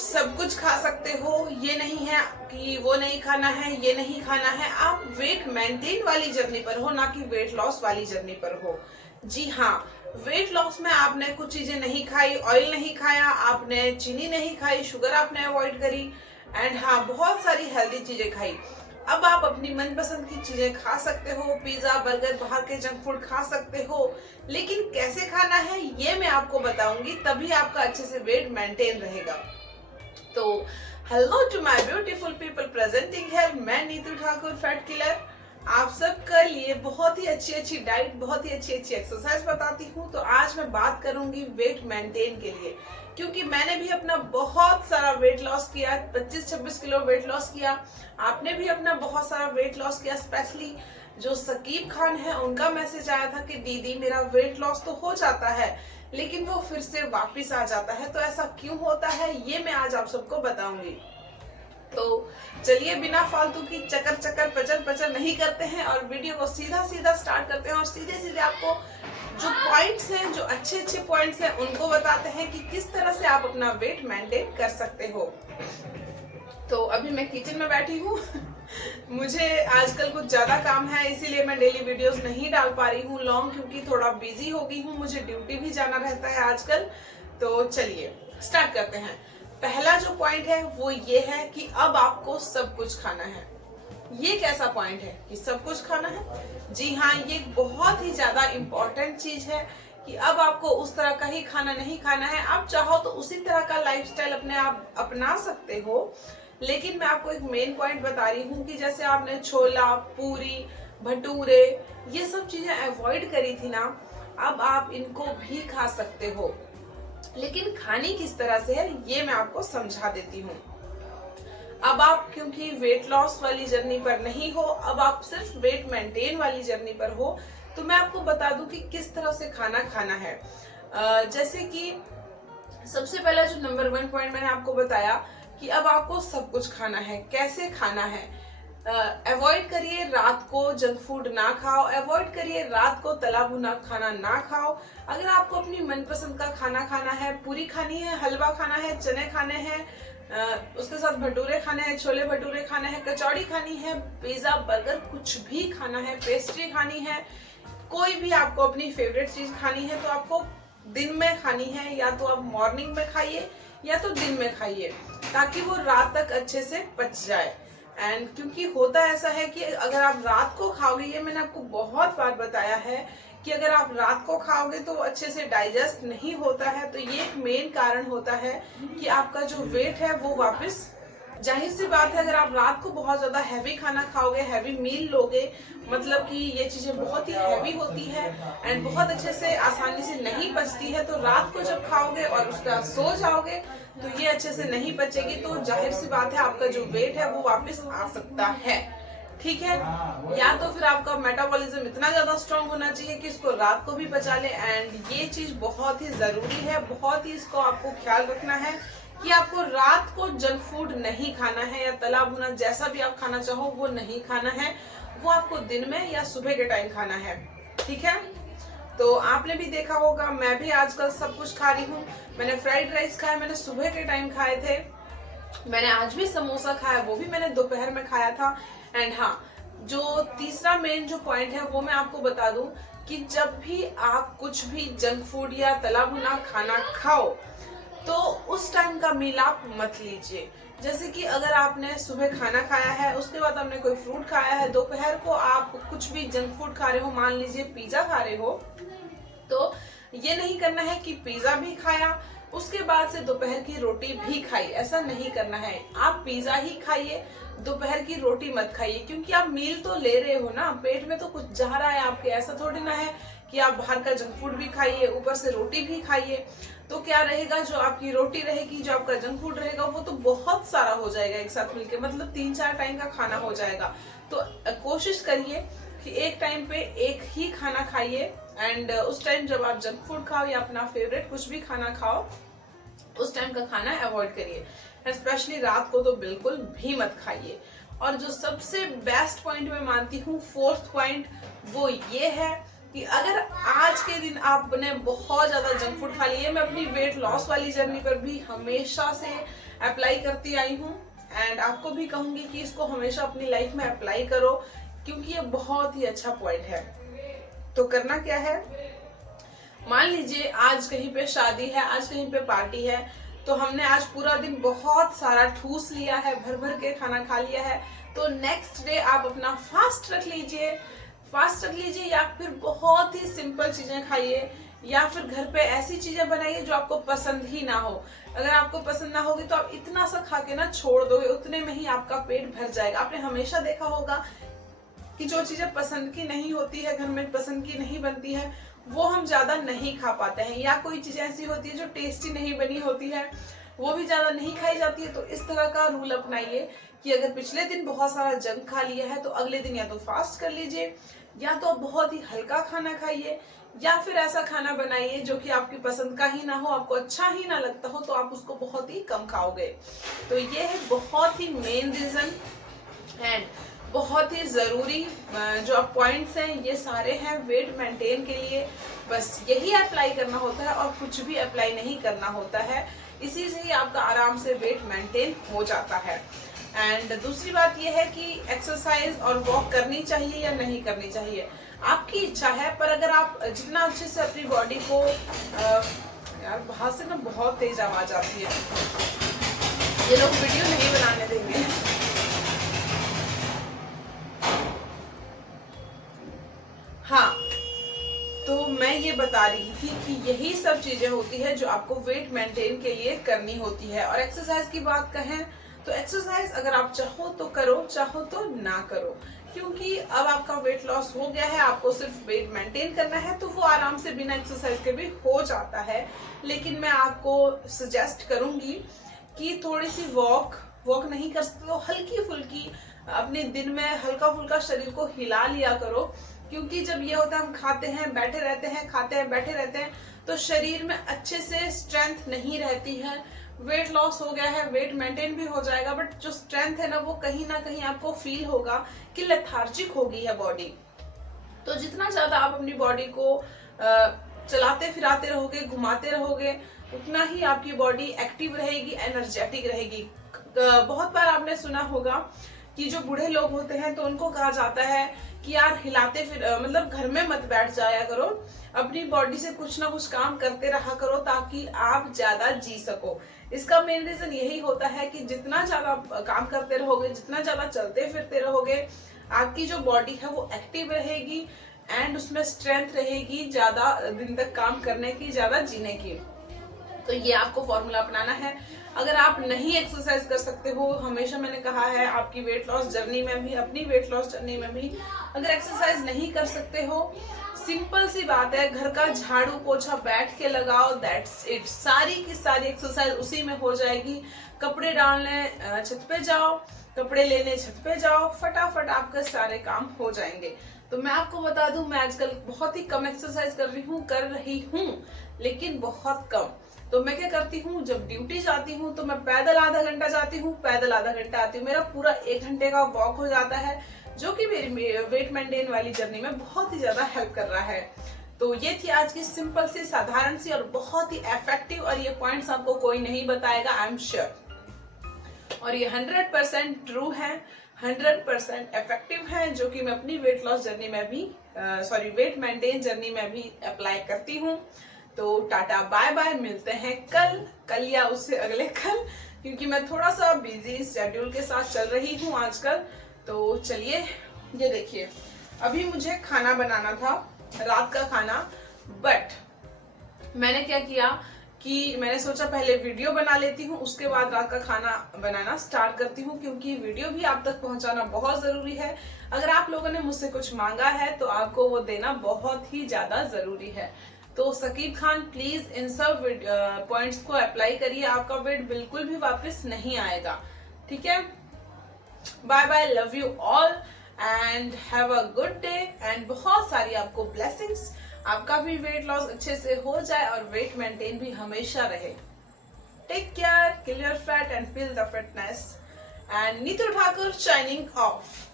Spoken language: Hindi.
सब कुछ खा सकते हो, ये नहीं है कि वो नहीं खाना है, ये नहीं खाना है। आप वेट मेंटेन वाली जर्नी पर हो, ना कि वेट लॉस वाली जर्नी पर हो। जी हाँ, वेट लॉस में आपने कुछ चीजें नहीं खाई, ऑयल नहीं खाया, आपने चीनी नहीं खाई, शुगर आपने अवॉइड करी, एंड हाँ, बहुत सारी हेल्दी चीजें खाई। अब आप अपनी मनपसंद की चीजें खा सकते हो, पिज्जा, बर्गर, बाहर के जंक फूड खा सकते हो, लेकिन कैसे खाना है ये मैं आपको बताऊंगी, तभी आपका अच्छे से वेट मेंटेन रहेगा। तो hello to my beautiful people presenting here, मैं नीतू ठाकुर, फैट किलर। आप सबके लिए बहुत ही अच्छी अच्छी डाइट, बहुत ही अच्छी अच्छी एक्सरसाइज बताती हूँ। तो आज मैं बात करूंगी वेट मेंटेन के लिए, क्योंकि मैंने भी अपना बहुत सारा वेट लॉस किया, 25-26 किलो वेट लॉस किया। आपने भी अपना बहुत सारा वेट लॉस किया। स्पेशली जो सकीब खान है, उनका मैसेज आया था कि दीदी मेरा वेट लॉस तो हो जाता है लेकिन वो फिर से वापस आ जाता है, तो ऐसा क्यों होता है ये मैं आज आप सबको बताऊंगी। तो चलिए बिना फालतू की चकर चकर पचर पचर नहीं करते हैं और वीडियो को सीधा सीधा स्टार्ट करते हैं और सीधे सीधे आपको जो पॉइंट्स हैं, जो अच्छे अच्छे पॉइंट्स हैं, उनको बताते हैं कि किस तरह से आप अपना वेट मेंटेन कर सकते हो। तो अभी मैं किचन में बैठी हूँ मुझे आजकल कुछ ज्यादा काम है, इसीलिए मैं डेली वीडियोस नहीं डाल पा रही हूँ लॉन्ग, क्योंकि थोड़ा बिजी हो गई हूँ, मुझे ड्यूटी भी जाना रहता है आजकल। तो चलिए स्टार्ट करते हैं। पहला जो पॉइंट है वो ये है कि अब आपको सब कुछ खाना है। ये कैसा पॉइंट है कि सब कुछ खाना है? जी हाँ, ये बहुत ही ज्यादा इम्पोर्टेंट चीज है कि अब आपको उस तरह का ही खाना नहीं खाना है। आप चाहो तो उसी तरह का लाइफस्टाइल अपने आप अपना सकते हो, लेकिन मैं आपको एक मेन पॉइंट बता रही हूँ कि जैसे आपने छोला, पूरी, भटूरे, ये सब चीजें अवॉइड करी थी ना, अब आप इनको भी खा सकते हो, लेकिन खानी किस तरह से है ये मैं आपको समझा देती हूँ। अब आप क्योंकि वेट लॉस वाली जर्नी पर नहीं हो, अब आप सिर्फ वेट मेंटेन वाली जर्नी पर हो, तो मैं आपको बता दूं कि किस तरह से खाना खाना है। जैसे कि सबसे पहला जो नंबर 1 पॉइंट मैंने आपको बताया कि अब आपको सब कुछ खाना है। कैसे खाना है? अवॉइड करिए रात को जंक फूड ना खाओ, अवॉइड करिए रात को तला भुना खाना ना खाओ। अगर आपको अपनी मनपसंद का खाना खाना है, पूरी खानी है, हलवा खाना है, चने खाने हैं, उसके साथ भटूरे खाने हैं, छोले भटूरे खाने हैं, कचौड़ी खानी है, पिज्जा, बर्गर, कुछ भी खाना है, पेस्ट्री खानी है, कोई भी आपको अपनी फेवरेट चीज खानी है, तो आपको दिन में खानी है। या तो आप मॉर्निंग में खाइए या तो दिन में खाइए, ताकि वो रात तक अच्छे से पच जाए। एंड क्योंकि होता ऐसा है कि अगर आप रात को खाओगे, ये मैंने आपको बहुत बार बताया है कि अगर आप रात को खाओगे तो अच्छे से डाइजेस्ट नहीं होता है। तो ये एक मेन कारण होता है कि आपका जो वेट है वो वापस, जाहिर सी बात है, अगर आप रात को बहुत ज्यादा हैवी खाना खाओगे, हैवी मील लोगे, मतलब कि ये चीजें बहुत ही हैवी होती है एंड बहुत अच्छे से आसानी से नहीं पचती है, तो रात को जब खाओगे और उसका सो जाओगे तो ये अच्छे से नहीं पचेगी, तो जाहिर सी बात है आपका जो वेट है वो वापस आ सकता है। ठीक है, या तो फिर आपका मेटाबॉलिज्म इतना ज्यादा स्ट्रांग होना चाहिए कि इसको रात को भी पचा ले। एंड ये चीज बहुत ही जरूरी है, बहुत ही इसको आपको ख्याल रखना है कि आपको रात को जंक फूड नहीं खाना है, या तला भुना जैसा भी आप खाना चाहो वो नहीं खाना है, वो आपको दिन में या सुबह के टाइम खाना है। ठीक है, तो आपने भी देखा होगा, मैं भी आजकल सब कुछ खा रही हूँ। मैंने फ्राइड राइस खाया, मैंने सुबह के टाइम खाए थे, मैंने आज भी समोसा खाया, वो भी मैंने दोपहर में खाया था। एंड हाँ, जो तीसरा मेन जो पॉइंट है वो मैं आपको बता दूं कि जब भी आप कुछ भी जंक फूड या तला भुना खाना खाओ तो उस टाइम का मील आप मत लीजिए। जैसे कि अगर आपने सुबह खाना खाया है, उसके बाद आपने कोई फ्रूट खाया है, दोपहर को आप कुछ भी जंक फूड खा रहे हो, मान लीजिए पिज्जा खा रहे हो, तो ये नहीं करना है कि पिज्जा भी खाया उसके बाद से दोपहर की रोटी भी खाई, ऐसा नहीं करना है। आप पिज्जा ही खाइए, दोपहर की रोटी मत खाइए, क्योंकि आप मील तो ले रहे हो ना, पेट में तो कुछ जा रहा है आपके। ऐसा थोड़ी ना है कि आप बाहर का जंक फूड भी खाइए ऊपर से रोटी भी खाइए, तो क्या रहेगा, जो आपकी रोटी रहेगी, जो आपका जंक फूड रहेगा, वो तो बहुत सारा हो जाएगा एक साथ मिलके, मतलब 3-4 टाइम का खाना हो जाएगा। तो कोशिश करिए कि एक टाइम पे एक ही खाना खाइए, एंड उस टाइम जब आप जंक फूड खाओ या अपना फेवरेट कुछ भी खाना खाओ, उस टाइम का खाना अवॉइड करिए, एंड स्पेशली रात को तो बिल्कुल भी मत खाइए। और जो सबसे बेस्ट पॉइंट मैं मानती हूँ, 4th पॉइंट, वो ये है कि अगर आज के दिन आपने बहुत ज्यादा जंक फूड खा लिया, मैं अपनी वेट लॉस वाली जर्नी पर भी हमेशा से अप्लाई करती आई हूँ एंड आपको भी कहूंगी कि इसको हमेशा अपनी लाइफ में अप्लाई करो, क्योंकि ये बहुत ही अच्छा पॉइंट है। तो करना क्या है, मान लीजिए आज कहीं पे शादी है, आज कहीं पे पार्टी है, तो हमने आज पूरा दिन बहुत सारा ठूस लिया है, भर भर के खाना खा लिया है, तो नेक्स्ट डे आप अपना फास्ट रख लीजिए, या फिर बहुत ही सिंपल चीजें खाइए, या फिर घर पे ऐसी चीजें बनाइए जो आपको पसंद ही ना हो। अगर आपको पसंद ना होगी तो आप इतना सा खा के ना छोड़ दोगे, उतने में ही आपका पेट भर जाएगा। आपने हमेशा देखा होगा कि जो चीजें पसंद की नहीं होती है, घर में पसंद की नहीं बनती है, वो हम ज्यादा नहीं खा पाते हैं, या कोई चीज ऐसी होती है जो टेस्टी नहीं बनी होती है, वो भी ज्यादा नहीं खाई जाती है। तो इस तरह का रूल अपनाइए कि अगर पिछले दिन बहुत सारा जंक खा लिया है तो अगले दिन या तो फास्ट कर लीजिए, या तो बहुत ही हल्का खाना खाइए, या फिर ऐसा खाना बनाइए जो कि आपकी पसंद का ही ना हो, आपको अच्छा ही ना लगता हो, तो आप उसको बहुत ही कम खाओगे। तो ये है बहुत ही मेन रीजन एंड बहुत ही जरूरी जो आप पॉइंट्स हैं, ये सारे हैं वेट मेंटेन के लिए। बस यही अप्लाई करना होता है और कुछ भी अप्लाई नहीं करना होता है, इसी से ही आपका आराम से वेट मेंटेन हो जाता है। एंड दूसरी बात यह है कि एक्सरसाइज और वॉक करनी चाहिए या नहीं करनी चाहिए, आपकी इच्छा है। पर अगर आप जितना अच्छे से अपनी बॉडी को यार बाहर से ना बहुत तेज आवाज आती है, ये लोग वीडियो नहीं बनाने देंगे। हाँ, तो मैं ये बता रही थी कि यही सब चीजें होती है जो आपको वेट मेंटेन के लिए करनी होती है। और एक्सरसाइज की बात कहें तो एक्सरसाइज अगर आप चाहो तो करो, चाहो तो ना करो, क्योंकि अब आपका वेट लॉस हो गया है, आपको सिर्फ वेट मेंटेन करना है, तो वो आराम से बिना एक्सरसाइज के भी हो जाता है। लेकिन मैं आपको सजेस्ट करूंगी कि थोड़ी सी वॉक नहीं कर सकते तो हल्की फुल्की अपने दिन में हल्का फुल्का शरीर को हिला लिया करो, क्योंकि जब ये होता है हम खाते हैं बैठे रहते हैं, खाते हैं बैठे रहते हैं, तो शरीर में अच्छे से स्ट्रेंथ नहीं रहती है। वेट लॉस हो गया है, वेट मेंटेन भी हो जाएगा, बट जो स्ट्रेंथ है ना कहीं आपको फील होगा कि लेथार्जिक हो गई है बॉडी। तो जितना ज्यादा आप अपनी बॉडी को चलाते फिराते रहोगे, घुमाते रहोगे, उतना ही आपकी बॉडी एक्टिव रहेगी, एनर्जेटिक रहेगी। बहुत बार आपने सुना होगा कि जो बूढ़े लोग होते हैं तो उनको कहा जाता है कि यार हिलाते फिर मतलब घर में मत बैठ जाया करो, अपनी बॉडी से कुछ ना कुछ काम करते रहा करो ताकि आप ज्यादा जी सको। इसका मेन रीजन यही होता है कि जितना ज्यादा काम करते रहोगे, जितना ज्यादा चलते फिरते रहोगे, आपकी जो बॉडी है वो एक्टिव रहेगी एंड उसमें स्ट्रेंथ रहेगी ज्यादा दिन तक काम करने की, ज्यादा जीने की। तो ये आपको फॉर्मूला अपनाना है। अगर आप नहीं एक्सरसाइज कर सकते हो, हमेशा मैंने कहा है आपकी वेट लॉस जर्नी में भी, अपनी वेट लॉस जर्नी में भी, अगर एक्सरसाइज नहीं कर सकते हो, सिंपल सी बात है, घर का झाड़ू पोछा बैठ के लगाओ, दैट्स इट। सारी की सारी एक्सरसाइज उसी में हो जाएगी। कपड़े डालने छत पे जाओ, कपड़े लेने छत पे जाओ, फटाफट आपके सारे काम हो जाएंगे। तो मैं आपको बता दूं, मैं आजकल बहुत ही कम एक्सरसाइज कर रही हूँ, लेकिन बहुत कम। तो मैं क्या करती हूँ, जब ड्यूटी जाती हूँ तो मैं पैदल आधा घंटा जाती हूँ, पैदल आधा घंटा आती हूँ, मेरा पूरा 1 घंटे का वॉक हो जाता है, जो कि मेरी वेट मेंटेन वाली जर्नी में बहुत ही ज्यादा हेल्प कर रहा है। तो ये थी आज की सिंपल सी, साधारण सी और बहुत ही इफेक्टिव, और ये पॉइंट्स आपको कोई नहीं बताएगा, आई एम श्योर। और ये 100% ट्रू है, 100% इफेक्टिव है, जो कि मैं अपनी वेट लॉस जर्नी में भी वेट मेंटेन जर्नी में भी अप्लाई करती हूँ। तो टाटा बाय बाय, मिलते हैं कल या उससे अगले कल, क्योंकि मैं थोड़ा सा बिजी शेड्यूल के साथ चल रही हूँ आजकल। तो चलिए, ये देखिए, अभी मुझे खाना बनाना था, रात का खाना, बट मैंने क्या किया कि मैंने सोचा पहले वीडियो बना लेती हूँ, उसके बाद रात का खाना बनाना स्टार्ट करती हूँ, क्योंकि वीडियो भी आप तक पहुंचाना बहुत जरूरी है। अगर आप लोगों ने मुझसे कुछ मांगा है तो आपको वो देना बहुत ही ज्यादा जरूरी है। तो सकीब खान, प्लीज इन सब पॉइंट्स को अप्लाई करिए, आपका वेट बिल्कुल भी वापस नहीं आएगा। ठीक है, bye bye, love you all and have a good day and बहुत सारी आपको ब्लेसिंग्स, आपका भी वेट लॉस अच्छे से हो जाए और वेट मेंटेन भी हमेशा रहे। Take care, kill your fat and feel the fitness, and Neetu Thakur signing of.